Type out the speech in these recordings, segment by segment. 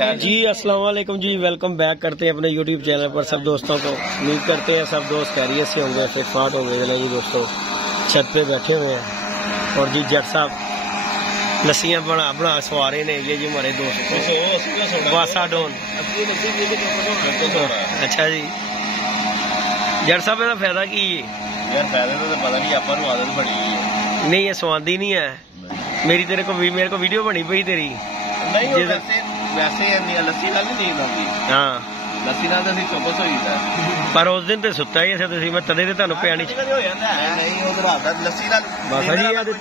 जी अस्सलाम वालेकुम जी, welcome back करते हैं अपने यूट्यूब चैनल पर सब दोस्तों को। उम्मीद करते हैं सब दोस्त खैरियत से होंगे, फिट फाट होंगे। जी दोस्तों छत पे बैठे हुए हैं और जी जट साहब लस्सियाँ बना सवारे ने। ये जी हमारे दोस्त वासा डोन। अच्छा जी जट साहब का फायदा की यार फायदा तो पता नहीं, आप आदत बड़ी है। नहीं ये स्वादी नहीं है मेरी, मेरे को वीडियो बनी पई तेरी। नहीं वैसे लस्सी नाल नहीं नींद आती। हाँ लस्सी नाल तो चौकस हो जाता पर उस दिन तो सुता ही ऐसे मैं तदे तो पिया नहीं। लस्सी नाल बस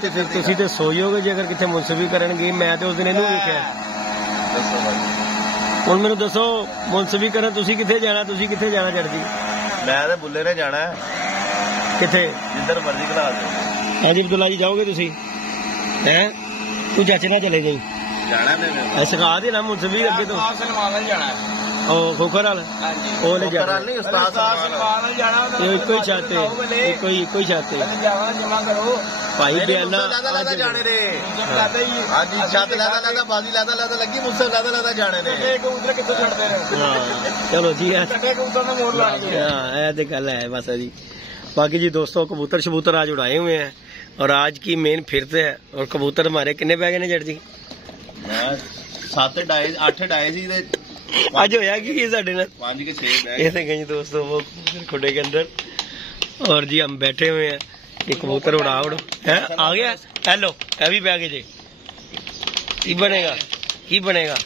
जी तुसी तो सोयोगे जे अगर कितने मुनसफी करनगे। मैं तो उस दिन इनू वेखिया। हुण मैनूं दसो मुनसफी करन तुसी किथे जाना? तुसी किथे जाना जट जी? मैं तो बुल्ले ने जाना है। किथे? जिधर मर्जी खला दो। हाँ जी अब्दुल्ला जी जाओगे तुसी? हैं तू चाचे ना चले जाई जाना है सिखा देना मुनसफी अगे तो जाना है। ਉਹ ਖੋਖਰ ਵਾਲਾ ਉਹ ਲੈ ਜਾ ਨਹੀਂ ਉਸਤਾਦ ਸਲਮਾਨ ਨਾਲ ਜਾਣਾ। ਇਹ ਇੱਕੋ ਹੀ ਚਾਹਤੇ ਇੱਕੋ ਹੀ ਚਾਹਤੇ ਜਾਵਾ ਜਮਾ ਕਰੋ ਭਾਈ ਬਿਆਨਾ ਅੱਜ ਜਾਣੇ ਨੇ। ਅੱਜ ਛੱਤ ਲਾਦਾ ਬਾਜ਼ੀ ਲਾਦਾ ਲੱਗੀ ਮੁਸਲ ਲਾਦਾ ਜਾਣੇ ਨੇ। ਇਹ ਕਬੂਤਰ ਕਿੱਥੋਂ ਛੱਡਦੇ ਨੇ? ਹਾਂ ਚਲੋ ਜੀ ਛੱਡੇ ਕਬੂਤਰ ਨੂੰ ਮੋੜ ਲਾਂਗੇ। हाँ ये तो गल है बस जी। बाकी जी दोस्तों कबूतर शबूतर आज उड़ाए हुए हैं और आज की मेन फिरते है। और कबूतर हमारे कितने पै गए ने जट जी? 7 डाए 8 डाए सी आज होया कि साडे नाल 5 के 6 बैग। ये देखें जी दोस्तों वो खुडे के अंदर और जी हम बैठे हुए हैं। ये कबूतर उड़ा है आ गया। हेलो है भी बैग जी की बनेगा।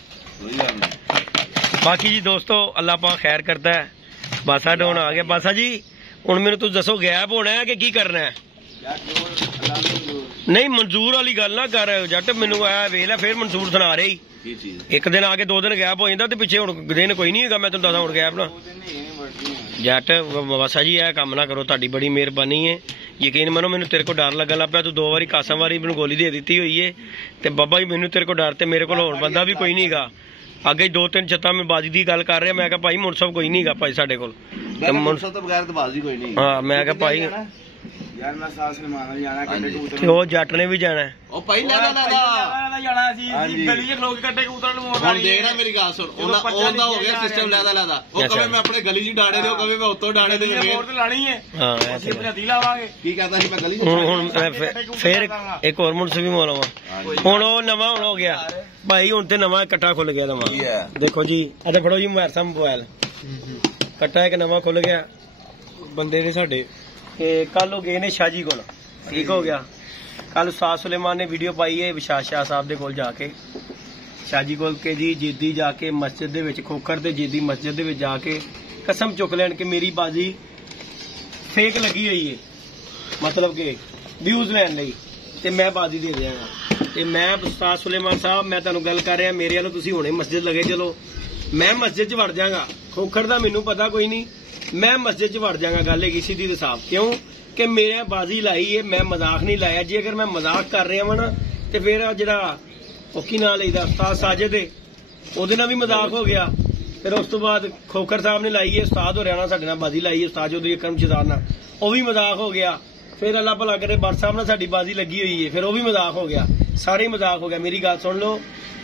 बाकी जी दोस्तों अल्लाह पाक खैर करता है। बासा डोन आ गया। बासा जी हुण मैनूं तुसीं दसो गैप होना है कि की करना है? नहीं मंजूर वाली गल ना कर जट। मैनूं आ वेख लै फिर मंसूर सुना रही एक दिन आके 2 दिन गैप हो जाता तो पिछे हुण दिन कोई नहीं है। मैं तुहानूं दसां हुण गैप ना जट वासा जी ऐ कम ना करो, तुहाडी बड़ी मेहरबानी है। यकीन मनो मैनूं तेरे को डर लगन लग पिया। तू 2 बारी कासा वारी मैनूं गोली दे दी हुई है ते बाबा जी मैनूं तेरे को डर ते मेरे को होर बंदा भी कोई नहीं गा। अगे 2-3 छत्ता मैं बाजी की गल कर रहा। मैं कहा भाई मुनसफ कोई नहीं गा भाई साडे कोल। मुनसफ तो बगैर तो बाजी कोई नहीं। हाँ मैं कहा भाई यार मैं सास सलमान वाल जाना कट्टे कबूतर। वो जट ने भी जाना है। ओ भाई लादा जाना सी गली च खलो के कट्टे कबूतर नु मोड़ देख रहा। मेरी गल सुन ओदा हो गया सिस्टम लादा ओ कवे मैं अपने गली च डाड़े दे ओ कवे मैं उत्तो डाड़े दे मोड़ ते लानी है। हां ऐसे बराती लावांगे की कहता सी मैं गली च हुन फिर एक और मुनसफ भी मोलावा। हुन ओ नवा हुन हो गया भाई। हुन ते नवा कट्टा खुल गया नवा। देखो जी अरे फड़ो जी मोबाइल कट्टा एक नवा खुल गया बंदे ने साडे। कल गए ने शाह जी को ठीक हो गया। कल उस्ताद सुलेमान ने वीडियो पाई है विशाल शाह साहब दे कोल जाके शाह जी कोल के जी जिद्दी जाके मस्जिद दे विच खोखर ते जिद्दी मस्जिद दे विच जाके कसम चुक लैन कि मेरी बाजी फेक लगी हुई है, मतलब कि व्यूज लैन लई ते मैं बाजी दे देंगा। ते मैं उस्ताद सुलेमान साहब मैं तुहानूं गल कर रहा मेरे वालों तुसीं हुणे मस्जिद लगे चलो मैं मस्जिद च वड़ जांगा। खोखर दा मैनूं पता कोई नहीं, मैं मस्जिद च वड़ जांगा। गल है सीधी ते साफ क्यों कि मेरे बाजी लाई है, मैं मजाक नहीं लाया जी। अगर मैं मजाक कर रहा वा ना तो फिर जिहड़ा ओकी नाल लईदा उस्ताद साजिद है ओहदे नाल भी मजाक हो गया। फिर उस तो बाद खोखर साहब ने लाई है उस्ताद हो रहा साडे नाल बाजी लाई है उस्ताद चौधरी अकरम शहजाद नाल वो भी मजाक हो गया। फिर अल्लाह भला करे बट साहब नाल साडी बाजी लगी हुई है फिर वो भी मजाक हो गया, सारे मजाक हो गया। मेरी गल सुन लो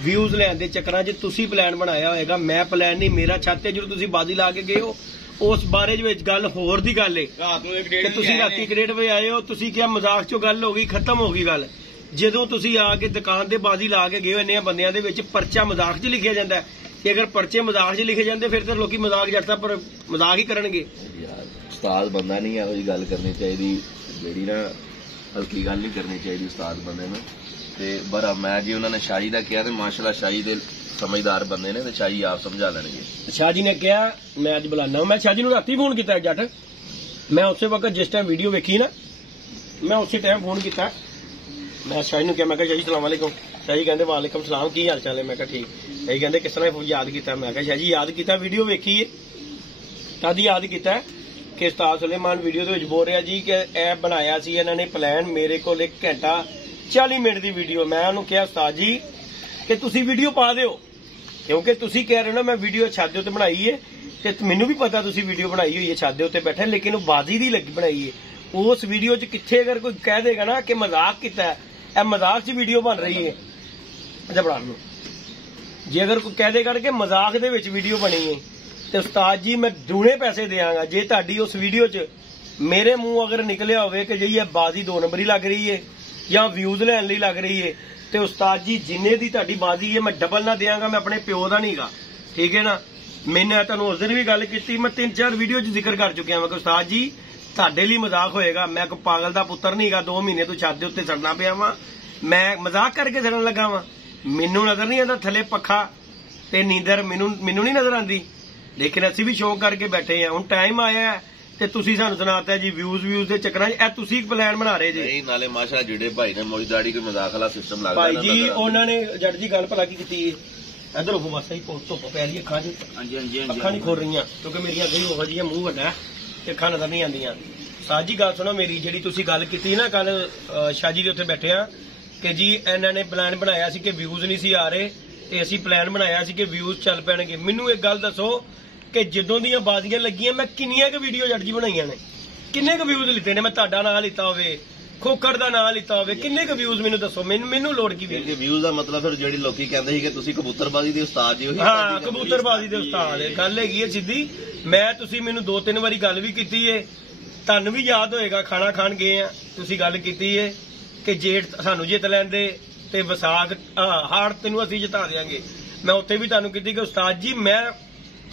व्यूज लैन दे चक्करां च तुसीं प्लान बनाया होएगा, मैं प्लान नहीं। मेरा छत है जो तुसीं बाजी ला के गए हो उस बारे गल होर दी गल है कि तुसीं राती 1:30 बजे आए हो। तुसीं क्या मजाक चो गल हो गई खत्म हो गई गल। जदों तुसीं आके दुकान ते बाजी ला के गए हो इन्ने बंदियां दे विच परचा मजाक च लिखिया जांदा है कि अगर परचे मजाक च लिखे जांदे फिर तो लोकी मजाक जट्टा पर मजाक ही करनगे। उस्ताद बंदा नहीं है गल करनी चाहिए जेहड़ी ना हल्की गल नहीं करनी चाहिए उस्ताद बंदे नूं। ते बरा मैं जी उन्होंने शाही दा किया ते माशाल्लाह शाही दे समझदार बंदे ने ते शाही आप समझा लेंगे। शाह जी ने कहा मैं अज बुलाना। मैं शाह जी नूं राती फोन किया जट, मैं उस वक्त जिस टाइम वीडियो वेखी ना मैं उसी टाइम फोन किया। मैं शाह जी नूं कहा मैं शाह जी सलाम वालेकुम। शाह जी कहंदे वालेकुम सलाम की हाल चाल है? मैं कहा ठीक। शाह जी कहंदे किस तरह याद किया? मैं कहा शाह जी याद किया वीडियो वेखी है तद याद किया कि उस्ताद सुलेमान वीडियो दे विच बोल रहा जी कि ए बनाया सी इन्हां ने प्लान मेरे को 1 घंटा 40 मिनट की वीडियो। मैं उन्होंने कहा उस्ताद जी कि तुसीं वीडियो पा दिओ क्योंकि तुसीं कह रहे हो ना मैं वीडियो छत दे उत्ते बनाई है ते मैनूं भी पता तुसीं वीडियो बनाई हुई है छत दे उत्ते बैठे, लेकिन वो बाजी दी लगी बनाई है। उस वीडियो च कित्थे अगर कोई कह देगा ना कि मजाक किया है मजाक च वीडियो बन रही है। अच्छा बना लो ਜੇ ਅਗਰ ਕੋਈ ਕਹਿ ਦੇਗਾ ਕਿ ਮਜ਼ਾਕ ਦੇ ਵਿੱਚ ਵੀਡੀਓ ਬਣੀ ਹੈ ਤੇ ਉਸਤਾਦ ਜੀ ਮੈਂ ਦੂਣੇ ਪੈਸੇ ਦਿਆਂਗਾ ਜੇ ਤੁਹਾਡੀ ਉਸ ਵੀਡੀਓ 'ਚ ਮੇਰੇ ਮੂੰਹ ਅਗਰ ਨਿਕਲਿਆ ਹੋਵੇ ਕਿ ਜੀ ਇਹ ਬਾਜ਼ੀ 2 ਨੰਬਰੀ ਲੱਗ ਰਹੀ ਹੈ ਜਾਂ ਵਿਊਜ਼ ਲੈਣ ਲਈ ਲੱਗ ਰਹੀ ਹੈ ਤੇ ਉਸਤਾਦ ਜੀ ਜਿੰਨੇ ਦੀ ਤੁਹਾਡੀ ਬਾਜ਼ੀ ਹੈ ਮੈਂ ਡਬਲ ਨਾ ਦਿਆਂਗਾ, ਮੈਂ ਆਪਣੇ ਪਿਓ ਦਾ ਨਹੀਂਗਾ, ਠੀਕ ਹੈ ਨਾ। ਮੈਨੇ ਤੁਹਾਨੂੰ ਉਸ ਦਿਨ ਵੀ ਗੱਲ ਕੀਤੀ, ਮੈਂ 3-4 ਵੀਡੀਓ 'ਚ ਜ਼ਿਕਰ ਕਰ ਚੁੱਕਿਆ ਮੈਂ ਕਿ ਉਸਤਾਦ ਜੀ ਤੁਹਾਡੇ ਲਈ ਮਜ਼ਾਕ ਹੋਏਗਾ, ਮੈਂ ਕੋਈ ਪਾਗਲ ਦਾ ਪੁੱਤਰ ਨਹੀਂਗਾ, 2 ਮਹੀਨੇ ਤੋਂ ਛੱਤ ਦੇ ਉੱਤੇ ਸੜਨਾ ਪਿਆ ਵਾਂ, ਮੈਂ ਮਜ਼ਾਕ ਕਰਕੇ ਸੜਨ ਲੱਗਾ ਵਾਂ। ਮੈਨੂੰ ਨਜ਼ਰ ਨਹੀਂ ਆਉਂਦਾ ਥੱਲੇ ਪੱਖਾ ਤੇ ਨੀਂਦਰ ਮੈਨੂੰ ਨਹੀਂ ਨਜ਼ਰ ਆਉਂਦੀ, ਲੇਕਿਨ ਅਸੀਂ ਵੀ ਸ਼ੌਕ ਕਰਕੇ ਬੈਠੇ ਆ। ਹੁਣ ਟਾਈਮ ਆਇਆ ਤੇ ਤੁਸੀਂ ਸਾਨੂੰ ਸੁਣਾਤਾ ਜੀ ਵਿਊਜ਼ ਦੇ ਚੱਕਰਾਂ 'ਚ ਇਹ ਤੁਸੀਂ ਪਲਾਨ ਬਣਾ ਰਹੇ ਜੀ। ਨਹੀਂ ਨਾਲੇ ਮਾਸ਼ਾ ਜਿਹੜੇ ਭਾਈ ਨੇ ਮੌਜਦਾਰੀ ਕੋਈ ਮਜ਼ਾਕ ਵਾਲਾ ਸਿਸਟਮ ਲੱਗਦਾ ਭਾਈ ਜੀ ਉਹਨਾਂ ਨੇ ਜੱਟ ਜੀ ਗੱਲ ਭਲਾ ਕੀ ਕੀਤੀ ਇਧਰ ਉਹ ਬਸ ਹੀ ਧੁੱਪ ਪੈ ਰਹੀ ਅੱਖਾਂ 'ਚ। ਹਾਂਜੀ ਅੱਖਾਂ ਨਹੀਂ ਖੋਲ ਰਹੀਆਂ ਕਿਉਂਕਿ ਮੇਰੀਆਂ ਅੱਖਾਂ ਹੀ ਉਹੋ ਜਿਹੀਆਂ, ਮੂੰਹ ਵੱਡਾ ਤੇ ਅੱਖਾਂ ਨਜ਼ਰ ਨਹੀਂ ਆਉਂਦੀਆਂ। ਸਾਜੀ ਗੱਲ ਸੁਣੋ ਮੇਰੀ, ਜਿਹੜੀ ਤੁਸੀਂ ਗੱਲ ਕੀਤੀ ਨਾ ਕੱਲ ਸ਼ਾਜੀ ਦੇ ਉੱਥੇ ਬੈਠੇ ਆ ਕਿ ਜੀ ਇਹਨਾਂ ਨੇ ਪਲਾਨ ਬਣਾਇਆ ਸੀ ਕਿ ਵਿਊਜ਼ ਨਹੀਂ ਸੀ ਆ ਰਹੇ ਤੇ ਅਸੀਂ ਪਲਾਨ ਬਣਾਇਆ ਸੀ ਕਿ ਵਿਊਜ਼ ਚੱਲ ਪੈਣਗੇ। ਮੈਨੂੰ ਇੱਕ ਗੱਲ ਦੱਸੋ ਕਿ ਜਦੋਂ ਦੀਆਂ ਬਾਜ਼ੀਆਂ ਲੱਗੀਆਂ ਮੈਂ ਕਿੰਨੀਆਂ ਕੁ ਵੀਡੀਓ ਜੱਟ ਜੀ ਬਣਾਈਆਂ ਨੇ, ਕਿੰਨੇ ਕੁ ਵਿਊਜ਼ ਲਿੱਤੇ ਨੇ? ਮੈਂ ਤੁਹਾਡਾ ਨਾਂ ਲਿੱਤਾ ਹੋਵੇ, ਖੋਖਰ ਦਾ ਨਾਂ ਲਿੱਤਾ ਹੋਵੇ, ਕਿੰਨੇ ਕੁ ਵਿਊਜ਼ ਮੈਨੂੰ ਦੱਸੋ। ਮੈਨੂੰ ਲੋੜ ਕੀ ਵੀ ਵਿਊਜ਼ ਦਾ ਮਤਲਬ ਫਿਰ ਜਿਹੜੀ ਲੋਕੀ ਕਹਿੰਦੇ ਸੀ ਕਿ ਤੁਸੀਂ ਕਬੂਤਰਬਾਜ਼ੀ ਦੇ ਉਸਤਾਦ ਜੀ। ਹਾਂ ਕਬੂਤਰਬਾਜ਼ੀ ਦੇ ਉਸਤਾਦ, ਗੱਲ ਹੈਗੀ ਹੈ ਸਿੱਧੀ। ਮੈਂ ਤੁਸੀਂ ਮੈਨੂੰ 2-3 ਵਾਰੀ ਗੱਲ ਵੀ ਕੀਤੀ ਏ, ਤੁਹਾਨੂੰ ਵੀ ਯਾਦ ਹੋਏਗਾ ਖਾਣਾ ਖਾਣ ਗਏ ਆ, ਤੁਸੀਂ ਗੱਲ ਕੀਤੀ ਏ ਕਿ ਜੇਠ ਸਾਨੂੰ ਜਿੱਤ ਲੈਂਦੇ ਤੇ ਵਿਸਾਖ ਹਾੜ ਤੈਨੂੰ ਅਸੀਂ ਜਿਤਾ ਦਿਆਂਗੇ। ਮੈਂ ਉੱਥੇ ਵੀ ਤੁਹਾਨੂੰ ਕੀਤੀ ਕਿ ਉਸਤਾਦ ਜੀ ਮੈਂ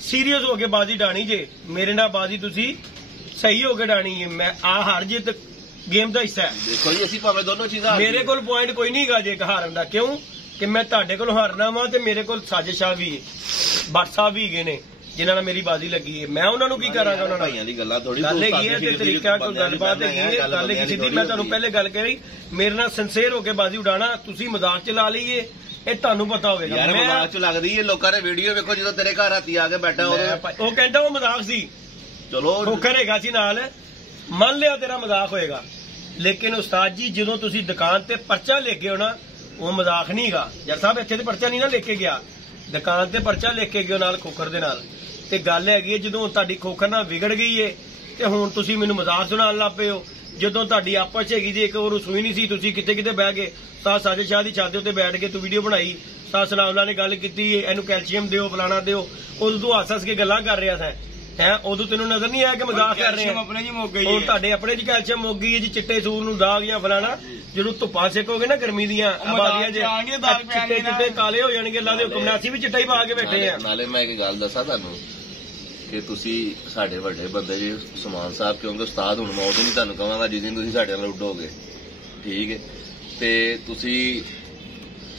ਸੀਰੀਅਸ ਹੋ ਕੇ ਬਾਜ਼ੀ ਡਾਣੀ ਜੇ, ਮੇਰੇ ਨਾਲ ਬਾਜ਼ੀ ਤੁਸੀਂ ਸਹੀ ਹੋ ਕੇ ਡਾਣੀ ਹੈ। ਮੈਂ ਹਾਰ ਜਿੱਤ ਗੇਮ ਦਾ ਹਿੱਸਾ ਹੈ। ਦੇਖੋ ਜੀ ਅਸੀਂ ਭਾਵੇਂ ਦੋਨੋਂ ਚੀਜ਼ਾਂ, ਮੇਰੇ ਕੋਲ ਪੁਆਇੰਟ ਕੋਈ ਨਹੀਂ ਹੈਗਾ ਜੇ ਹਾਰਨ ਦਾ, ਕਿਉਂ ਕਿ ਮੈਂ ਤੁਹਾਡੇ ਕੋਲ ਹਾਰਨਾ ਵਾ ਤੇ ਮੇਰੇ ਕੋਲ ਸਾਜ਼ਿਸ਼ਾਂ ਵੀ ਹੈ, ਬੱਟ ਸਾਹਿਬ ਵੀ ਹੈਗੇ ਨੇ ਜਿਨ੍ਹਾਂ ਨਾਲ ਮੇਰੀ ਬਾਜ਼ੀ ਲੱਗੀ ਹੈ। ਮੈਂ ਉਹਨਾਂ ਨੂੰ ਕੀ ਕਰਾਂਗਾ? ਉਹਨਾਂ ਨਾਲ ਭਾਈਆਂ ਦੀ ਗੱਲਾਂ ਥੋੜੀ ਗੱਲ ਹੈਗੀ ਹੈ ਤੇ ਤਰੀਕਾ ਕੋਈ ਗੱਲਬਾਤ ਹੈਗੀ ਹੈ, ਗੱਲ ਹੈਗੀ ਸਿੱਧੀ। ਮੈਂ ਤੁਹਾਨੂੰ ਪਹਿਲੇ ਗੱਲ ਕਹੀ ਮੇਰੇ ਨਾਲ ਸਿੰਸੀਅਰ ਹੋ ਕੇ ਬਾਜ਼ੀ ਉਡਾਣਾ, ਤੁਸੀਂ ਮਜ਼ਾਕ ਚ ਲਾ ਲਈਏ ਇਹ ਤੁਹਾਨੂੰ ਪਤਾ ਹੋਵੇਗਾ। ਯਾਰ ਮਜ਼ਾਕ ਚ ਲੱਗਦੀ ਹੈ, ਲੋਕਾਂ ਨੇ ਵੀਡੀਓ ਵੇਖੋ ਜਦੋਂ ਤੇਰੇ ਘਰ ਰਾਤੀ ਆ ਕੇ ਬੈਠਾ ਉਹ ਕਹਿੰਦਾ ਉਹ ਮਜ਼ਾਕ ਸੀ, ਚਲੋ ਖੋਖਰ ਹੈਗਾ ਸੀ ਨਾਲ, ਮੰਨ ਲਿਆ ਤੇਰਾ ਮਜ਼ਾਕ ਹੋਏਗਾ। ਲੇਕਿਨ ਉਸਤਾਦ ਜੀ ਜਦੋਂ ਤੁਸੀਂ ਦੁਕਾਨ ਤੇ ਪਰਚਾ ਲੈ ਕੇ ਹੋ ਨਾ, ਉਹ ਮਜ਼ਾਕ ਨਹੀਂ ਹੈਗਾ। ਜੱਟ ਸਾਹਿਬ ਇੱਥੇ ਤੇ ਪਰਚਾ ਨਹੀਂ ਨਾ ਲੈ ਕੇ ਗਿਆ, ਦੁਕਾਨ ਤੇ ਪਰਚਾ ਲੈ ਕੇ ਗਿਓ ਨਾਲ ਖੋਖਰ ਦੇ ਨਾਲ। ਤੇ ਗੱਲ ਹੈਗੀ ਹੈ ਜਦੋਂ ਤੁਹਾਡੀ ਖੋਖਰ ਨਾਲ ਵਿਗੜ ਗਈ ਏ ਤੇ ਹੁਣ ਤੁਸੀਂ ਮੈਨੂੰ ਮਜ਼ਾਕ ਸੁਣਾਉਣ ਲੱਗ ਪਏ ਹੋ। ਜਦੋਂ ਤੁਹਾਡੀ ਆਪਸ ਚ ਹੈਗੀ ਜੀ ਇੱਕ ਹੋਰ ਸੂਈ ਨਹੀਂ ਸੀ, ਤੁਸੀਂ ਕਿਤੇ ਬਹਿ ਗਏ ਸਾਜਿਦ ਸ਼ਾਹ ਦੀ ਛੱਤ ਦੇ ਉੱਤੇ ਬੈਠ ਕੇ ਤੂੰ ਵੀਡੀਓ ਬਣਾਈ, ਸਨਾਵਲਾ ਨੇ ਗੱਲ ਕੀਤੀ ਇਹਨੂੰ ਕੈਲਸ਼ੀਅਮ ਦਿਓ ਫਲਾਣਾ ਦਿਓ, ਉਦੋਂ ਤੂੰ ਹੱਸ ਕੇ ਗੱਲਾਂ ਕਰ ਰਿਹਾ ਸੀ ਹੈ, ਉਦੋਂ ਤੈਨੂੰ ਨਜ਼ਰ ਨਹੀਂ ਆਇਆ ਕਿ ਮਜ਼ਾਕ ਕਰ ਰਹੇ ਆ। ਹੁਣ ਤੁਹਾਡੇ ਆਪਣੇ ਚ ਕੈਲਸ਼ੀਅਮ ਮੁੱਕ ਗਈ ਹੈ ਜੀ, ਚਿੱਟੇ ਸੂਰ ਨੂੰ ਦਾਗ ਜਾਂ ਫਲਾਣਾ, ਜਦੋਂ ਧੁੱਪਾਂ ਸੇਕੋਗੇ ਨਾ ਗਰਮੀ ਦੀਆਂ ਆਬਾਦੀਆਂ ਚਿੱਟੇ ਕਾਲੇ ਹੋ ਜਾਣਗੇ। ਅੱਲਾ ਦੇ ਹੁਕਮ ਨਾਲ ਅਸੀਂ ਵੀ ਚਿੱਟਾ ਹੀ ਪਾ ਕੇ ਬੈਠੇ ਆ। ਨਾਲੇ ਮੈਂ ਇੱਕ ਗੱਲ ਦੱਸਾਂ ਤੁਹਾਨੂੰ ਕਿ ਤੁਸੀਂ ਸਾਡੇ ਵੱਡੇ ਬੰਦੇ ਜੀ ਸੁਮਾਨ ਸਾਹਿਬ, ਕਿਉਂਕਿ ਉਸਤਾਦ ਹੁਣ ਮੌਤ ਨਹੀਂ ਤੁਹਾਨੂੰ ਕਹਾਂਗਾ ਜਿਸ ਦਿਨ ਤੁਸੀਂ ਸਾਡੇ ਨਾਲ ਉੱਡੋਗੇ, ਠੀਕ ਹੈ। ਤੇ ਤੁਸੀਂ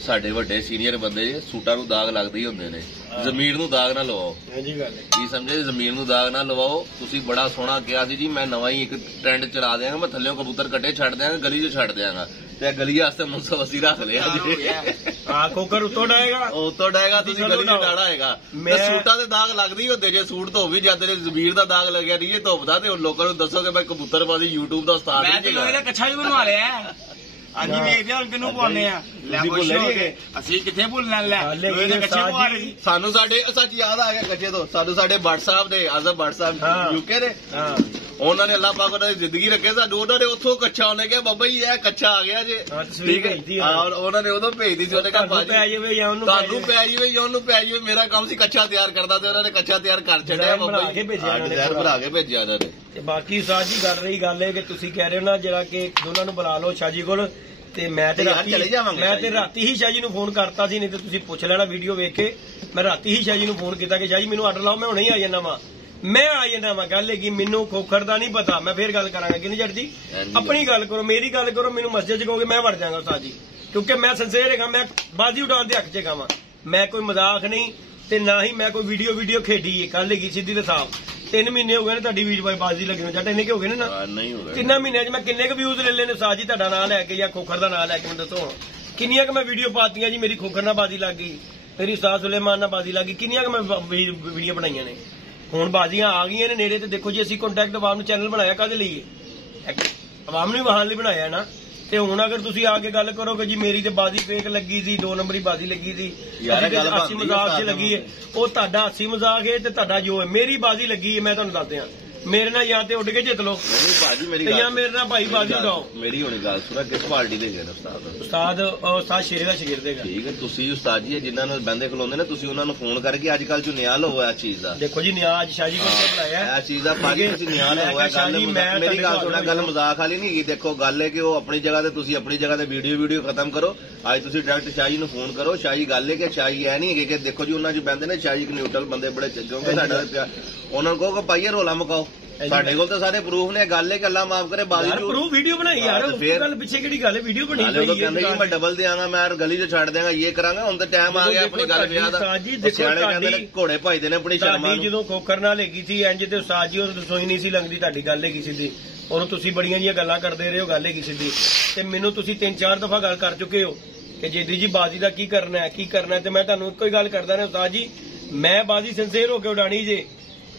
ਸਾਡੇ ਵੱਡੇ ਸੀਨੀਅਰ ਬੰਦੇ ਜੀ, ਸੂਟਾਂ ਨੂੰ ਦਾਗ ਲੱਗਦੇ ਹੀ ਹੁੰਦੇ ਨੇ, ਜ਼ਮੀਰ ਨੂੰ ਦਾਗ ਨਾ ਲਵਾਓ। ਕੀ ਸਮਝੇ? ਜ਼ਮੀਰ ਨੂੰ ਦਾਗ ਨਾ ਲਵਾਓ। ਤੁਸੀਂ ਬੜਾ ਸੋਹਣਾ ਕਿਹਾ ਸੀ ਜੀ ਮੈਂ ਨਵਾਂ ਹੀ ਇੱਕ ਟ੍ਰੈਂਡ ਚਲਾ ਦਿਆਂਗਾ, ਮੈਂ ਥੱਲੇੋਂ ਕਬੂਤਰ ਕੱਟੇ ਛੱਡ ਦਿਆਂਗਾ, ਗਲੀ 'ਚ ਛੱਡ ਦਿਆਂਗਾ ਤੇ ਗਲੀ ਵਾਸਤੇ 980 ਰੱਖ ਲਿਆ ਜੀ। ਹਾਂ ਖੋਖਰ ਉੱਤੋਂ ਡਾਏਗਾ ਤੁਸੀਂ ਗਲੀ 'ਚ ਡਾੜਾ ਹੈਗਾ। ਸੂਟਾਂ ਦੇ ਦਾਗ ਲੱਗਦੇ ਹੀ ਹੁੰਦੇ, ਜੇ ਸੂਟ ਧੋ ਵੀ ਜਾਂਦੇ ਨੇ, ਜ਼ਮੀਰ ਦਾ ਦਾਗ ਲੱਗਿਆ ਨਹੀਂ ਜੇ ਧੁੱਪ ਦਾ, ਤੇ ਲੋਕਾਂ ਨੂੰ ਦੱਸੋਗੇ ਮੈਂ ਕਬੂਤਰਬਾਜ਼ੀ YouTube ਦਾ ਉਸਤਾਦ ਨਹੀਂ। ਕੱਛਾ ਵੀ ਬਣਵਾ ਲਿਆ ਅੱਜ ਹੀ ਵੇਖਦੇ ਹੁਣ ਕਿਹਨੂੰ ਪਾਉਣੇ ਆ, ਅਸੀਂ ਕਿੱਥੇ ਭੁੱਲਣਾ ਲੈ ਸਾਨੂੰ ਸਾਡੇ ਸੱਚ ਯਾਦ ਆ ਗਿਆ ਕੱਚੇ ਤੋਂ, ਸਾਨੂੰ ਸਾਡੇ ਭੱਟ ਸਾਹਿਬ ਦੇ ਆਜ਼ਮ ਭੱਟ ਸਾਹਿਬ ਯੂਕੇ ਦੇ, ਉਹਨਾਂ ਨੇ ਅੱਲਾਹ ਪਾਕ ਉਹਨਾਂ ਦੀ ਜ਼ਿੰਦਗੀ ਰੱਖੇ, ਸਾਨੂੰ ਉਹਨਾਂ ਨੇ ਉੱਥੋਂ ਕੱਚਾ ਉਹਨੇ ਕਿਹਾ ਬਾਬਾ ਜੀ ਇਹ ਕੱਚਾ ਆ ਗਿਆ ਜੇ, ਠੀਕ ਹੈ। ਉਹਨਾਂ ਨੇ ਉਦੋਂ ਭੇਜਦੀ ਸੀ, ਉਹਨੇ ਕਿਹਾ ਤੁਹਾਨੂੰ ਪੈ ਜਾਵੇ ਜਾਂ ਉਹਨੂੰ ਪੈ ਜਾਵੇ, ਮੇਰਾ ਕੰਮ ਸੀ ਕੱਚਾ ਤਿਆਰ ਕਰਦਾ ਤੇ ਉਹਨਾਂ ਨੇ ਕੱਚਾ ਤਿਆਰ ਕਰ ਛੱਡਿਆ ਬਾਬਾ ਜੀ, ਬਣਾ ਕੇ ਭੇਜਿਆ ਉਹਨਾਂ ਨੇ। ਤੇ ਬਾਕੀ ਸਾਹ ਜੀ ਗੱਲ ਰਹੀ ਗੱਲ ਹੈ ਕਿ ਤੁਸੀਂ ਕਹਿ ਰਹੇ ਹੋ ਨਾ ਜਿਹੜਾ ਕਿ ਦੋਨਾਂ ਨੂੰ ਬੁਲਾ ਲਓ ਸ਼ਾਹ ਜੀ ਕੋਲ, ਤੇ ਮੈਂ ਤੇ ਰਾਤੀ ਹੀ ਸ਼ਾਹ ਜੀ ਨੂੰ ਫੋਨ ਕਰਤਾ ਸੀ, ਨਹੀਂ ਤੇ ਤੁਸੀਂ ਪੁੱਛ ਲੈਣਾ ਵੀਡੀਓ ਵੇਖ ਕੇ। ਮੈਂ ਰਾਤੀ ਹੀ ਸ਼ਾਹ ਜੀ ਨੂੰ ਫੋਨ ਕੀਤਾ ਕਿ ਸ਼ਾਹ ਜੀ ਮੈਨੂੰ ਆਰਡਰ ਲਾਓ, ਮੈਂ ਹੁਣੇ ਹੀ ਆ ਜਾਣਾ ਵਾ, ਮੈਂ ਆ ਜਾਣਾ ਵਾ। ਗੱਲ ਹੈਗੀ ਮੈਨੂੰ ਖੋਖਰ ਦਾ ਨਹੀਂ ਪਤਾ, ਮੈਂ ਫੇਰ ਗੱਲ ਕਰਾਂਗਾ ਕਿ ਨਹੀਂ ਜੱਟ ਜੀ ਆਪਣੀ ਗੱਲ ਕਰੋ, ਮੇਰੀ ਗੱਲ ਕਰੋ, ਮੈਨੂੰ ਮਸਜਿਦ ਚ ਕਹੋਗੇ ਮੈਂ ਵੜ ਜਾਵਾਂਗਾ ਉਸਤਾਦ ਜੀ, ਕਿਉਂਕਿ ਮੈਂ ਸਿੰਸੀਅਰ ਹੈਗਾ, ਮੈਂ ਬਾਜ਼ੀ ਉਡਾਉਣ ਦੇ ਹੱਕ ਚ ਹੈਗਾ ਵਾਂ, ਮੈਂ ਕੋਈ ਮਜ਼ਾਕ ਨਹੀਂ ਤੇ ਨਾ ਹੀ ਮੈਂ ਕੋਈ ਵੀਡੀਓ ਖੇਡੀ ਹੈ। ਗੱਲ ਹੈਗੀ ਸਿੱਧੀ ਤੇ ਸਾਫ਼, 3 ਮਹੀਨੇ ਹੋ ਗਏ ਨੇ ਤੁਹਾਡੀ ਵੀਡੀਓ ਬਾਜ਼ੀ ਲੱਗੀ ਨੂੰ, ਜੱਟ ਇੰਨੇ ਕਿ ਹੋ ਗਏ ਨੇ ਨਾ, 3 ਮਹੀਨਿਆਂ ਚ ਮੈਂ ਕਿੰਨੇ ਕੁ ਵਿਊਜ਼ ਲੈ ਲੈਣੇ ਉਸਤਾਦ ਜੀ ਤੁਹਾਡਾ ਨਾਂ ਲੈ ਕੇ ਜਾਂ ਖੋਖਰ ਦਾ ਨਾਂ ਲੈ ਕੇ? ਮੈਨੂੰ ਦੱਸੋ ਕਿੰਨੀਆਂ ਕੁ ਮੈਂ ਵੀਡੀਓ ਪਾਤੀਆਂ ਜੀ, ਮੇਰੀ ਖੋਖਰ ਨਾਲ ਬਾਜ਼ੀ ਲੱਗ ਗਈ, ਮੇਰੀ ਉਸਤਾਦ ਸੁਲੇਮਾਨ ਨਾਲ ਬਾਜ਼ੀ ਲੱਗ ਗਈ, ਕਿੰਨੀਆਂ ਕੁ ਮੈਂ ਵੀਡੀਓ ਬਣਾਈਆਂ ਨੇ। ਹੁਣ ਬਾਜ਼ੀਆਂ ਆ ਗਈਆਂ ਨੇ ਨੇੜੇ ਤੇ ਦੇਖੋ ਜੀ, ਅਸੀਂ ਕੰਟੈਕਟ ਆਵਾਮ ਨੂੰ ਚੈਨਲ ਬਣਾਇਆ ਕਾਹਦੇ ਲਈ? ਆਵਾਮ ਨੂੰ ਵਹਾਣ ਲਈ ਬਣਾਇਆ ਨਾ। ਤੇ ਹੁਣ ਅਗਰ ਤੁਸੀਂ ਆ ਕੇ ਗੱਲ ਕਰੋਗੇ ਜੀ ਮੇਰੀ ਤੇ ਬਾਜ਼ੀ ਫੇਕ ਲੱਗੀ ਸੀ, 2 ਨੰਬਰੀ ਬਾਜ਼ੀ ਲੱਗੀ ਸੀ, ਹਾਸੀ ਮਜ਼ਾਕ 'ਚ ਲੱਗੀ ਹੈ, ਉਹ ਤੁਹਾਡਾ ਹਾਸੀ ਮਜ਼ਾਕ ਹੈ ਤੇ ਤੁਹਾਡਾ ਜੋ ਹੈ, ਮੇਰੀ ਬਾਜ਼ੀ ਲੱਗੀ ਹੈ ਮੈਂ ਤੁਹਾਨੂੰ ਦੱਸ ਦਿਆਂ ਮੇਰੇ ਨਾਲ ਜਾਂ ਤੇ ਉੱਡ ਕੇ ਜਿੱਤ ਲਓ ਭਾਜੀ ਮੇਰੀ ਤੇ ਜਾਂ ਮੇਰੇ ਨਾਲ ਭਾਈ ਬਾਜ਼ੀ ਉਡਾਓ। ਮੇਰੀ ਹੋਣੀ ਗੱਲ ਸੁਣਾ, ਕਿਸ ਪਾਰਟੀ ਦੇ ਗਏ ਨੇ ਉਸਤਾਦ ਸ਼ੇਰੇ ਦਾ ਸ਼ਗਿਰਦ ਹੈਗਾ। ਠੀਕ ਹੈ, ਤੁਸੀਂ ਉਸਤਾਦ ਜੀ ਜਿਨ੍ਹਾਂ ਨੂੰ ਬੰਦੇ ਖਲੋਂਦੇ ਨੇ, ਤੁਸੀਂ ਉਹਨਾਂ ਨੂੰ ਫੋਨ ਕਰਕੇ ਅੱਜ ਕੱਲ ਚ ਨਿਆਂ ਲਓ ਇਸ ਚੀਜ਼ ਦਾ। ਦੇਖੋ ਜੀ ਨਿਆਂ ਅੱਜ ਸ਼ਾਹ ਜੀ ਕੋਲ ਬੁਲਾਇਆ ਇਸ ਚੀਜ਼ ਦਾ ਭਾਜੀ ਤੁਸੀਂ ਨਿਆਂ ਲਓ। ਮੇਰੀ ਗੱਲ ਸੁਣਾ, ਗੱਲ ਮਜ਼ਾਕ ਵਾਲੀ ਨਹੀਂ ਹੈਗੀ। ਦੇਖੋ ਗੱਲ ਹੈ ਕਿ ਉਹ ਆਪਣੀ ਜਗ੍ਹਾ ਤੇ, ਤੁਸੀਂ ਆਪਣੀ ਜਗ੍ਹਾ ਤੇ ਵੀਡੀਓ ਖਤਮ ਕਰੋ। ਅੱਜ ਤੁਸੀਂ ਡਾਇਰੈਕਟ ਸ਼ਾਹ ਜੀ ਨੂੰ ਫੋਨ ਕਰੋ। ਸ਼ਾਹ ਜੀ ਗੱਲ ਹੈ ਕਿ ਸ਼ਾਹ ਜੀ ਇਹ ਨਹੀਂ ਹੈਗੇ ਕਿ ਦੇਖੋ ਜੀ ਉਹਨਾਂ ਚ ਬੰਦੇ ਨੇ ਸ਼ਾਹ ਜੀ ਨਿਊਟਰਲ ਬੰਦੇ ਬੜੇ ਚੰਗੇ ਹੋਣਗੇ। ਸਾਡਾ ਉਹਨਾਂ ਨੂੰ ਕਹੋ ਕਿ ਭਾਈਏ ਰੋਲਾ ਮਕਾਓ। ਸਾਡੇ ਕੋਲ ਤਾਂ ਸਾਰੇ ਪ੍ਰੂਫ ਨੇ। ਗੱਲ ਹੈ ਕਿ ਅੱਲਾ ਮਾਫ ਕਰੇ ਬਾਜ਼ੀ ਪ੍ਰੂਫ ਵੀਡੀਓ ਬਣਾਈ ਯਾਰ, ਗੱਲ ਪਿੱਛੇ ਕਿਹੜੀ ਗੱਲ ਹੈ, ਵੀਡੀਓ ਬਣੀ ਪਈ ਹੈ। ਕਹਿੰਦੇ ਜੀ ਮੈਂ ਡਬਲ ਦਿਆਂਗਾ, ਮੈਂ ਗਲੀ 'ਚ ਛੱਡ ਦਿਆਂਗਾ, ਇਹ ਕਰਾਂਗਾ। ਹੁਣ ਤਾਂ ਟਾਈਮ ਆ ਗਿਆ ਆਪਣੀ ਗੱਲ ਵਿਆਹ ਦਾ। ਸਿਆਣੇ ਕਹਿੰਦੇ ਨੇ ਘੋੜੇ ਭਜਦੇ ਨੇ ਆਪਣੀ ਸ਼ਰਮਾਂ ਨੂੰ। ਜਦੋਂ ਖੋਖਰ ਨਾਲ ਹੈਗੀ ਸੀ ਇੰਜ ਤੇ ਉਸਤਾਦ ਜੀ ਉਹ ਰਸੋਈ ਨਹੀਂ ਸੀ ਲੰਗਦੀ, ਤੁਹਾਡੀ ਗੱਲ ਹੈਗੀ ਸਿੱਧੀ। ਉਹਨੂੰ ਤੁਸੀਂ ਬੜੀਆਂ ਜੀਆਂ ਗੱਲਾਂ ਕਰਦੇ ਰਹੇ ਹੋ, ਗੱਲ ਹੈਗੀ ਸਿੱਧੀ। ਤੇ ਮੈਨੂੰ ਤੁਸੀਂ 3-4 ਦਫਾ ਗੱਲ ਕਰ ਚੁੱਕੇ ਹੋ ਕਿ ਜੇਦੀ ਜੀ ਬਾਜ਼ੀ ਦਾ ਕੀ ਕਰਨਾ ਹੈ। ਤੇ ਮੈਂ ਤੁਹਾਨੂੰ ਇੱਕੋ ਹੀ ਗੱਲ ਕਰਦਾ ਰਿਹਾ ਉਸਤਾਦ ਜੀ, ਮੈਂ ਬਾਜ਼ੀ ਸਿੰਸੀਅਰ ਹੋ ਕੇ ਉਡਾਣੀ ਜੇ,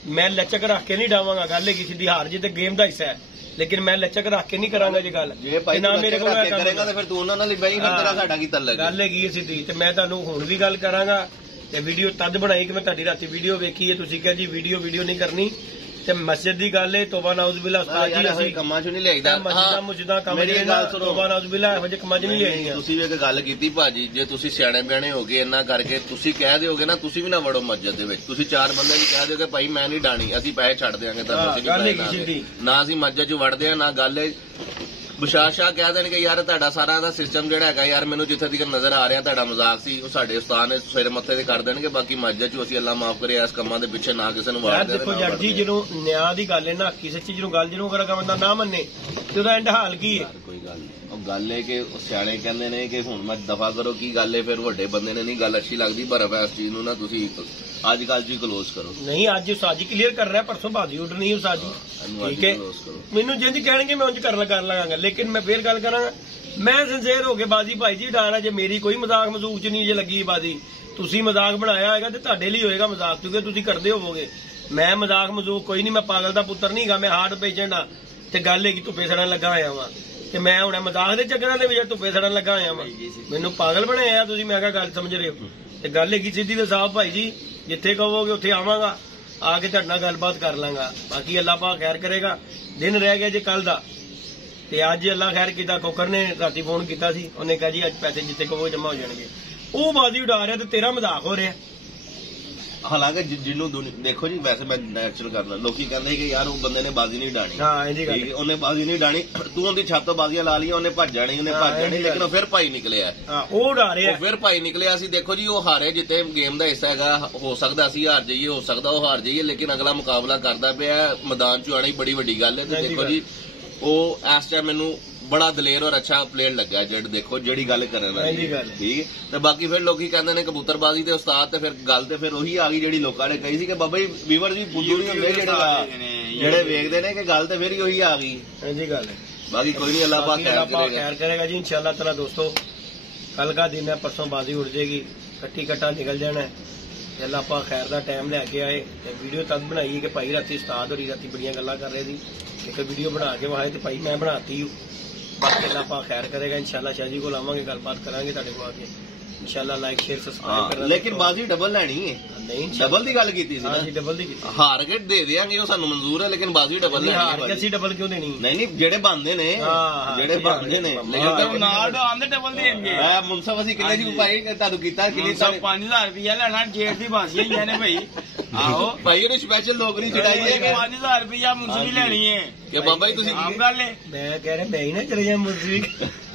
ਮੈਂ ਲਚਕ ਰੱਖ ਕੇ ਨਹੀਂ ਡਾਵਾਂਗਾ। ਗੱਲ ਹੈਗੀ ਸਿੱਧੀ, ਹਾਰ ਜੀ ਤੇ ਗੇਮ ਦਾ ਹਿੱਸਾ ਹੈ, ਲੇਕਿਨ ਮੈਂ ਲਚਕ ਰੱਖ ਕੇ ਨਹੀਂ ਕਰਾਂਗਾ ਜੀ ਗੱਲ। ਨਾ ਮੇਰੇ ਕੋਲ ਕਰੇਗਾ ਤੇ ਫਿਰ ਤੂੰ ਉਹਨਾਂ ਨਾਲ ਹੀ ਬਈ ਨਾ, ਤੇਰਾ ਸਾਡਾ ਕੀ ਤਲਕ। ਗੱਲ ਹੈਗੀ ਸਿੱਧੀ। ਤੇ ਮੈਂ ਤੁਹਾਨੂੰ ਹੁਣ ਵੀ ਗੱਲ ਕਰਾਂਗਾ ਤੇ ਵੀਡੀਓ ਤਦ ਬਣਾਈ ਕਿ ਮੈਂ ਤੁਹਾਡੀ ਰਾਤੀ ਵੀਡੀਓ ਵੇਖੀ ਹੈ, ਤੁਸੀਂ ਕਿਹਾ ਜੀ ਵੀਡੀਓ ਨਹੀਂ ਕਰਨੀ। ਤੇ ਮਸਜਿਦ ਦੀ ਗੱਲ ਹੈ, ਤੋਬਾ ਨਾਉਜ਼ੁਬਿल्ला ਉਸਤਾਦ ਜੀ ਅਸੀਂ ਕੰਮਾਂ 'ਚ ਨਹੀਂ ਲਿਆਈਦਾ। ਮਸਜਿਦਾਂ ਕੰਮ ਜਿਹੜੇ ਨਾ, ਤੋਬਾ ਨਾਉਜ਼ੁਬਿल्ला ਇਹੋ ਜਿਹੇ ਕੰਮਾਂ 'ਚ ਨਹੀਂ ਲਿਆਈਆਂ। ਤੁਸੀਂ ਵੀ ਇੱਕ ਗੱਲ ਕੀਤੀ ਭਾਜੀ, ਜੇ ਤੁਸੀਂ ਸਿਆਣੇ ਬਿਆਣੇ ਹੋ ਗਏ ਇੰਨਾ ਕਰਕੇ ਤੁਸੀਂ ਕਹਿ ਦਿਓਗੇ ਨਾ, ਤੁਸੀਂ ਵੀ ਨਾ ਵੜੋ ਮਸਜਿਦ ਦੇ ਵਿੱਚ। ਤੁਸੀਂ 4 ਬੰਦੇ ਵੀ ਕਹਿ ਦਿਓਗੇ ਭਾਈ ਮੈਂ ਨਹੀਂ ਡਾਣੀ, ਅਸੀਂ ਪੈਸੇ ਛੱਡ ਦਿਆਂਗੇ ਤਾਂ ਨਾ ਅਸੀਂ ਮਸਜਿਦ 'ਚ ਵੜਦੇ ਆ ਨਾ। ਗੱਲ ਬਸ਼ਾਸ਼ਾ ਕਹਿ ਦੇਣਗੇ ਯਾਰ ਤੁਹਾਡਾ ਸਾਰਾ ਦਾ ਸਿਸਟਮ ਜਿਹੜਾ ਹੈਗਾ ਯਾਰ ਮੈਨੂੰ ਜਿੱਥੇ ਤੱਕ ਨਜ਼ਰ ਆ ਰਿਹਾ ਤੁਹਾਡਾ ਮਜ਼ਾਕ ਸੀ, ਉਹ ਸਾਡੇ ਉਸਤਾਦ ਨੇ ਸਿਰ ਮੱਥੇ ਤੇ ਕਰ ਦੇਣਗੇ। ਬਾਕੀ ਮਸਜਿਦ 'ਚ ਅਸੀਂ ਅੱਲਾ ਮਾਫ ਕਰੇ ਇਸ ਕੰਮਾਂ ਦੇ ਪਿੱਛੇ ਨਾ ਕਿਸੇ ਨੂੰ ਵਾੜਦੇ। ਦੇਖੋ ਜੱਟ ਜੀ, ਜਦੋਂ ਨਿਆਂ ਦੀ ਗੱਲ ਹੈ ਨਾ, ਹੱਕੀ ਸੱਚੀ ਜਦੋਂ ਗੱਲ ਜਿਹਨੂੰ ਅਗਰ ਬੰਦਾ ਨਾ ਮੰਨੇ ਤੇ ਉਹਦਾ ਐਂਡ ਹਾਲ ਕੀ ਹੈ? ਕੋਈ ਗੱਲ ਨਹੀਂ। ਉਹ ਗੱਲ ਹੈ ਕਿ ਸਿਆਣੇ ਕਹਿੰਦੇ ਨੇ ਕਿ ਹੁਣ ਮੈਂ ਦਫਾ ਕਰੋ ਕੀ ਗੱਲ ਹੈ। ਫਿਰ ਵੱਡੇ ਬੰਦੇ ਨੇ ਨਹੀਂ ਗੱਲ ਅੱਛੀ ਲੱਗਦੀ, ਪਰ ਇਸ ਚੀਜ਼ ਨੂੰ ਨਾ ਤੁਸੀਂ ਅੱਜ ਕੱਲ ਜੀ ਕਲੋਜ਼ ਕਰੋ। ਨਹੀਂ ਅੱਜ ਉਸਤਾਦ ਜੀ ਕਲੀਅਰ ਕਰ ਰਿਹਾ, ਪਰਸੋਂ ਬਾਜ਼ੀ ਉੱਡਣੀ ਉਸਤਾਦ ਜੀ, ਠੀਕ ਹੈ। ਮੈਨੂੰ ਜਿੰਜ ਕਹਿਣਗੇ ਮੈਂ ਉਂਝ ਕਰ ਲਗਾਂਗਾ, ਲੇਕਿਨ ਮੈਂ ਫੇਰ ਗੱਲ ਕਰਾਂਗਾ ਮੈਂ ਸਿੰਸੀਅਰ ਹੋ ਕੇ ਬਾਜ਼ੀ ਭਾਈ ਜੀ ਡਾਣਾ। ਜੇ ਮੇਰੀ ਕੋਈ ਮਜ਼ਾਕ ਮਜ਼ੂਕ ਚ ਨਹੀਂ ਜੇ ਲੱਗੀ ਬਾਜ਼ੀ, ਤੁਸੀਂ ਮਜ਼ਾਕ ਬਣਾਇਆ ਹੋਏਗਾ ਤੇ ਤੁਹਾਡੇ ਲਈ ਹੋਏਗਾ ਮਜ਼ਾਕ, ਕਿਉਂਕਿ ਤੁਸੀਂ ਕਰਦੇ ਹੋਵੋਗੇ। ਮੈਂ ਮਜ਼ਾਕ ਮਜ਼ੂਕ ਕੋਈ ਨਹੀਂ, ਮੈਂ ਪਾਗਲ ਦਾ ਪੁੱਤਰ ਨਹੀਂ ਹੈਗਾ, ਮੈਂ ਹਾਰਟ ਪੇਸ਼ੈਂਟ ਆ। ਤੇ ਗੱਲ ਹੈ ਕਿ ਧੁੱਪੇ ਸੜਨ ਲੱਗਾ ਹੋਇਆ ਵਾਂ ਤੇ ਮੈਂ ਹੁਣ ਮਜ਼ਾਕ ਦੇ ਚੱਕਰਾਂ ਦੇ ਵਿੱਚ ਧੁੱਪੇ ਸੜਨ ਲੱਗਾ ਹੋਇਆ ਵਾਂ। ਮੈਨੂੰ ਪਾਗਲ ਬਣਾਇਆ ਤੁਸੀਂ, ਮੈਂ ਕਿਹਾ ਗੱਲ ਸਮਝ ਰਹੇ ਹੋ। ਤੇ ਗੱਲ ਹੈਗੀ ਸਿੱਧੀ ਤੇ ਸਾਫ਼ ਭਾਈ ਜੀ, ਜਿੱਥੇ ਕਹੋਗੇ ਉੱਥੇ ਆਵਾਂਗਾ, ਆ ਕੇ ਤੁਹਾਡੇ ਨਾਲ ਗੱਲਬਾਤ ਕਰ ਲਾਂਗਾ। ਬਾਕੀ ਅੱਲਾਹ ਪਾਕ ਖੈਰ ਕਰੇਗਾ। ਦਿਨ ਰਹਿ ਗਿਆ ਜੇ ਕੱਲ ਦਾ, ਤੇ ਅੱਜ ਅੱਲਾਹ ਖੈਰ ਕੀਤਾ। ਕੋਕਰ ਨੇ ਰਾਤੀ ਫੋਨ ਕੀਤਾ ਸੀ, ਉਹਨੇ ਕਿਹਾ ਜੀ ਅੱਜ ਪੈਸੇ ਜਿੱਥੇ ਕਹੋਗੇ ਜਮਾ ਹੋ ਜਾਣਗੇ। ਉਹ ਬਾਜ਼ੀ ਉਡਾ ਰਿਹਾ ਤੇ ਤੇਰਾ ਮਜ਼ਾਕ ਹੋ ਰਿਹਾ। ਹਾਲਾਂਕਿ ਜਿਹਨੂੰ ਦੇਖੋ ਜੀ, ਵੈਸੇ ਮੈਂ ਨੈਚੁਰਲ ਕਰਨਾ, ਲੋਕੀ ਕਹਿੰਦੇ ਕਿ ਯਾਰ ਉਹ ਬੰਦੇ ਨੇ ਬਾਜ਼ੀ ਨਹੀਂ ਡਾਣੀ। ਹਾਂ ਇਹਦੀ ਗੱਲ, ਉਹਨੇ ਬਾਜ਼ੀ ਨਹੀਂ ਡਾਣੀ, ਤੂੰ ਉਹਦੀ ਛੱਤ ਤੋਂ ਬਾਜ਼ੀਆਂ ਲਾ ਲਈਆਂ, ਉਹਨੇ ਭੱਜ ਜਾਣੀ, ਲੇਕਿਨ ਉਹ ਫਿਰ ਭਾਈ ਨਿਕਲਿਆ। ਉਹ ਉਡਾ ਰਿਹਾ, ਉਹ ਫਿਰ ਭਾਈ ਨਿਕਲਿਆ ਸੀ। ਦੇਖੋ ਜੀ ਉਹ ਹਾਰੇ ਜਿੱਤੇ ਗੇਮ ਦਾ ਹਿੱਸਾ ਹੈਗਾ, ਹੋ ਸਕਦਾ ਅਸੀਂ ਹਾਰ ਜਾਈਏ, ਹੋ ਸਕਦਾ ਉਹ ਹਾਰ ਜਾਈਏ, ਲੇਕਿਨ ਅਗਲਾ ਮੁਕਾਬਲਾ ਕਰਦਾ ਪਿਆ। ਮੈਦਾਨ 'ਚ ਆਣਾ ਹੀ ਬੜੀ ਵੱਡੀ ਗੱਲ ਹੈ। ਤੇ ਦੇਖੋ ਜੀ ਉਹ ਇਸ ਟਾਈਮ ਮੈਨੂੰ ਬੜਾ ਦਲੇਰ ਔਰ ਅੱਛਾ ਪਲੇਅਰ ਲੱਗਾ। ਦੇਖੋ ਜਿਹੜੀ ਗੱਲ ਕਰਨ ਵਾਲੀ ਠੀਕ। ਤੇ ਬਾਕੀ ਫਿਰ ਲੋਕੀ ਕਹਿੰਦੇ ਨੇ ਕਬੂਤਰਬਾਜ਼ੀ ਦੇ ਉਸਤਾਦ, ਤੇ ਫਿਰ ਗੱਲ ਤੇ ਫਿਰ ਉਹੀ ਆ ਗਈ ਜਿਹੜੀ ਲੋਕਾਂ ਨੇ ਕਹੀ ਸੀ ਕਿ ਬਾਬਾ ਜੀ ਵੀਵਰ ਜੀ ਬੁੱਧੂ ਨਹੀਂ ਹੁੰਦੇ ਜਿਹੜੇ ਵੇਖਦੇ ਨੇ, ਕਿ ਗੱਲ ਤੇ ਫਿਰ ਹੀ ਉਹੀ ਆ ਗਈ। ਇਹਦੀ ਗੱਲ ਹੈ। ਬਾਕੀ ਕੋਈ ਨਹੀਂ, ਅੱਲਾਹ ਪਾਕ ਖੈਰ ਕਰੇਗਾ ਜੀ इंशाअल्लाह ताला। ਦੋਸਤੋ ਕੱਲ ਦਾ ਦਿਨ ਹੈ, ਪਰਸੋਂ ਬਾਜ਼ੀ ਉੱਡ ਜਾਏਗੀ, ਕੱਟਾ ਨਿਕਲ ਜਾਣਾ। ਤੇ ਅੱਲਾਹ ਪਾਕ ਖੈਰ ਦਾ ਟਾਈਮ ਲੈ ਕੇ ਆਏ। ਤੇ ਵੀਡੀਓ ਤਦ ਬਣਾਈ ਕਿ ਭਾਈ ਰਾਤੀ ਉਸਤਾਦ ਹੋਰੀ ਰਾਤੀ ਬੜੀਆਂ ਗੱਲਾਂ ਕਰ ਰਹੇ ਸੀ, ਇੱਕ ਵੀਡੀਓ ਬਣਾ ਕੇ ਵਾਏ ਤੇ ਭਾਈ ਮੈਂ ਬਣਾਤੀ। ਬਾਕੀ ਅੱਲਾਹ ਪਾਕ ਖੈਰ ਕਰੇਗਾ। इंशाअल्लाह शाह जी को आवांगे, गलबात करांगे ਤੁਹਾਡੇ ਕੋਲ ਆ ਕੇ इंशाअल्लाह। लाइक शेयर सब्सक्राइब करना। लेकिन बाजी डबल ਲੈਣੀ ਹੈ। ਨਹੀਂ ਡਬਲ ਦੀ ਗੱਲ ਕੀਤੀ ਸੀ ਨਾ, ਅਸੀਂ ਡਬਲ ਦੀ ਕੀਤੀ। ਹਾਰ ਕੇ ਦੇ ਦੇਾਂਗੇ ਉਹ ਸਾਨੂੰ ਮਨਜ਼ੂਰ ਹੈ, ਲੇਕਿਨ ਬਾਜੀ ਡਬਲ ਲੈਣੀ ਹੈ। ਹਾਰ ਕੇ ਅਸੀਂ ਡਬਲ ਕਿਉਂ ਦੇਣੀ? ਨਹੀਂ ਜਿਹੜੇ ਬੰਦੇ ਨੇ, ਜਿਹੜੇ ਬੰਦੇ ਨੇ, ਲੇਕਿਨ ਨਾਲ ਆਂਦੇ ਡਬਲ ਦੇਣਗੇ। ਮੈਂ ਮੁਨਸਫ ਅਸੀਂ ਕਿੰਨੇ ਦੀ ਭਾਈ ਤੁਹਾਨੂੰ ਕੀਤਾ ਕਿੰਨੀ 5000 ਰੁਪਇਆ ਲੈਣਾ, ਜੇਠ ਦੀ ਬਾਸੀਆਂ ਹੀ ਨੇ ਭਾਈ। ਆਹੋ ਭਾਈ ਉਹਨੇ ਸਪੈਸ਼ਲ ਨੌਕਰੀ ਛਡਾਈ ਹੈ ਕਿ 5000 ਰੁਪਇਆ ਮੁਨਸਫੀ ਲੈਣੀ ਹੈ ਕਿ ਬਾਬਾ ਜੀ ਤੁਸੀਂ ਆਮ ਗੱਲ ਹੈ। ਮੈਂ ਕਹਿ ਰਿਹਾ ਮੈਂ ਹੀ ਨਾ ਚਲੇ ਜਾ ਮੁਨਸਫੀ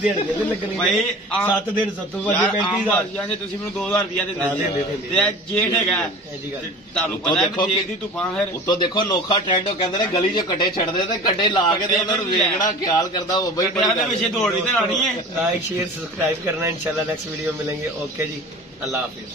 ਦੇਣਗੇ ਤੇ ਲੱਗਣੀ ਭਾਈ 7 ਦਿਨ 7 ਵਜੇ 35000 ਜੇ ਤੁਸੀਂ ਮੈਨੂੰ 2000 ਰੁਪਇਆ ਦੇ ਦਿੰਦੇ ਤੇ ਜੇਠ ਹੈਗਾ ਤੁਹਾਨੂੰ ਪਤਾ ਹੈ ਜੇਠ ਦੀ ਤੂਫਾਨ ਹੈ। ਉੱਤੋਂ ਦੇਖੋ ਨੋਖਾ ਟ੍ਰੈਂਡ, ਉਹ ਕਹਿੰਦੇ ਨੇ ਗਲੀ 'ਚ ਕੱਟੇ ਛੱਡਦੇ ਤੇ ਕੱਟੇ ਲਾ ਕੇ ਤੇ ਉਹਨਾਂ ਨੂੰ ਵੇਖਣਾ ਖਿਆਲ ਕਰਦਾ ਬਾਬਾ ਜੀ। ਦੇ ਪਿੱਛੇ ਦੌੜ ਵੀ ਤੇ ਲਾਣੀ ਹੈ। लाइक शेयर सब्सक्राइब करना। इंशाल्लाह नेक्स्ट वीडियो मिलेंगे। ओके जी, अल्लाह हाफिज।